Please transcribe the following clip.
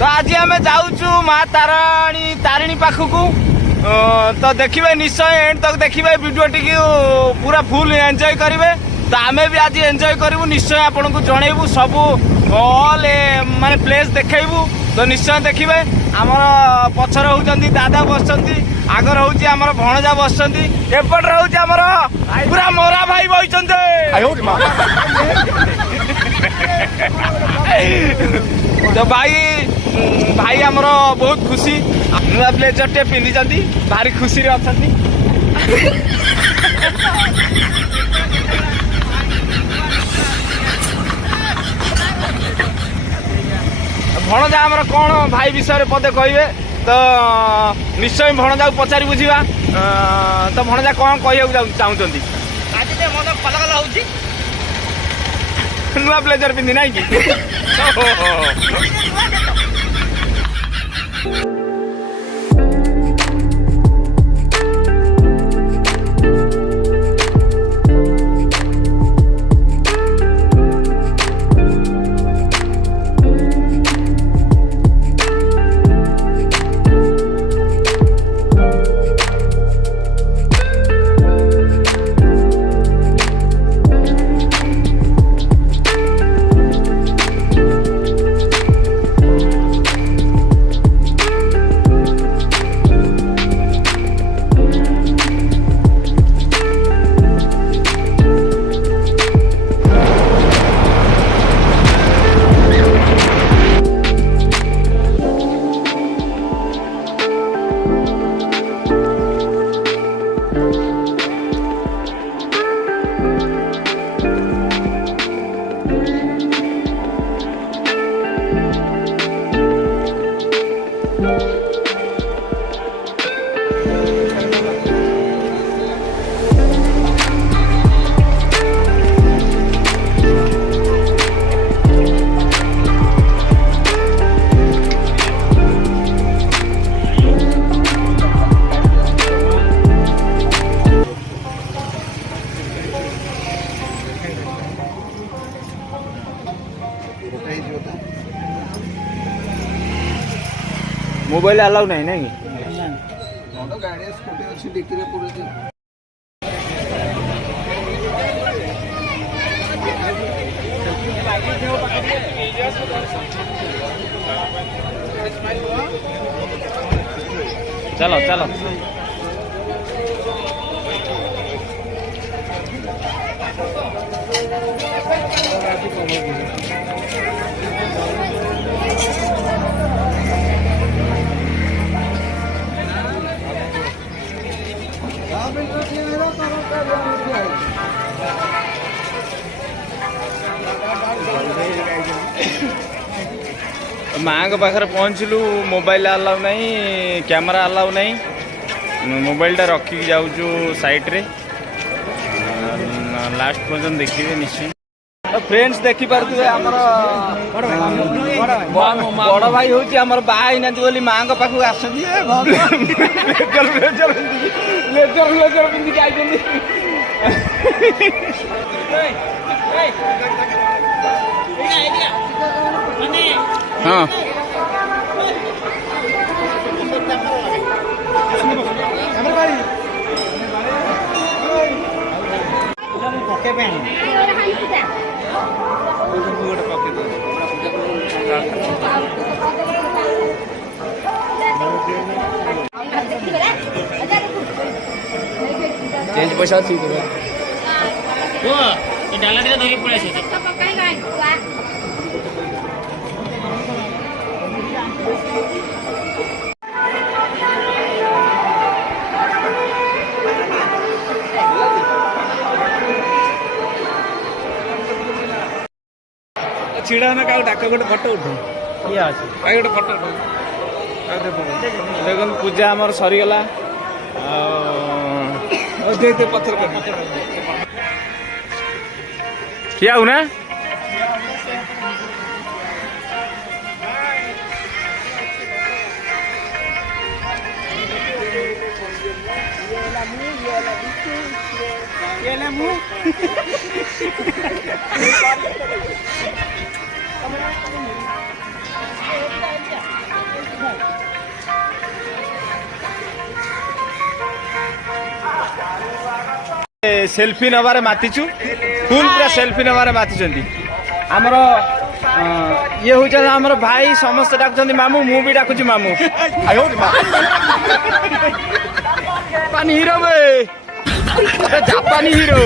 तो आज आम जाऊँ माँ तारिणी पाखक तो देखिए निश्चय एंड तक देखिए वीडियो टी पूरा फुल एंजॉय करेंगे। तो आम भी आज एंजॉय करूँ निश्चय आपन को जनइबू सब ऑल माने प्लेस देखू। तो निश्चय देखिए आमर पछर होउचंदी दादा बसचंदी आगर होउची आमर भणजा बसचंदी एपट रहउची आमर पूरा मोरा भाई बइचंदी। तो भाई आमर बहुत खुशी नुआ ब्लेजर टे पिंधि भारी खुशी रे अछंती। भणजा आमर कौन भाई विषय पदे कहे तो निश्चय भणजा को पचारि बुझा। तो भणजा कौन कह चाहते आज मन कलकल होची नुआ ब्लेजर पिंधि ना कि मोबाइल अलाउ नहीं ना गाड़ी स्कूटी अच्छी डिक्री पूरे चलो चलो माँ के पाखे पहुँचलु मोबाइल अलाउ नहीं कैमरा अलाउ नहीं मोबाइल टा रखिक जाऊँ साइड रे लास्ट पर्यटन देखिए निश्चय। फ्रेंड्स देखी पारे आमर बड़ भाई हूँ आमर बाहा ना बोली माँ के पाखक आस पिंधिक हाँ चेंज पैसा अच्छी डाला धरी पड़े छिड़ा ना क्या डाक गोटे फटो उठो गोटे फटो उठो देखो पूजा आमर सरीगला पत्थर क्या हो ना सेल्फी नबारे मातिचु फुल पूरा सेल्फी नबारे मातिचंती आमर ये हूँ आमर भाई समस्त डाकुचंती मामू मु भी डाकुची मामू जापानी हीरो बे जापानी हीरो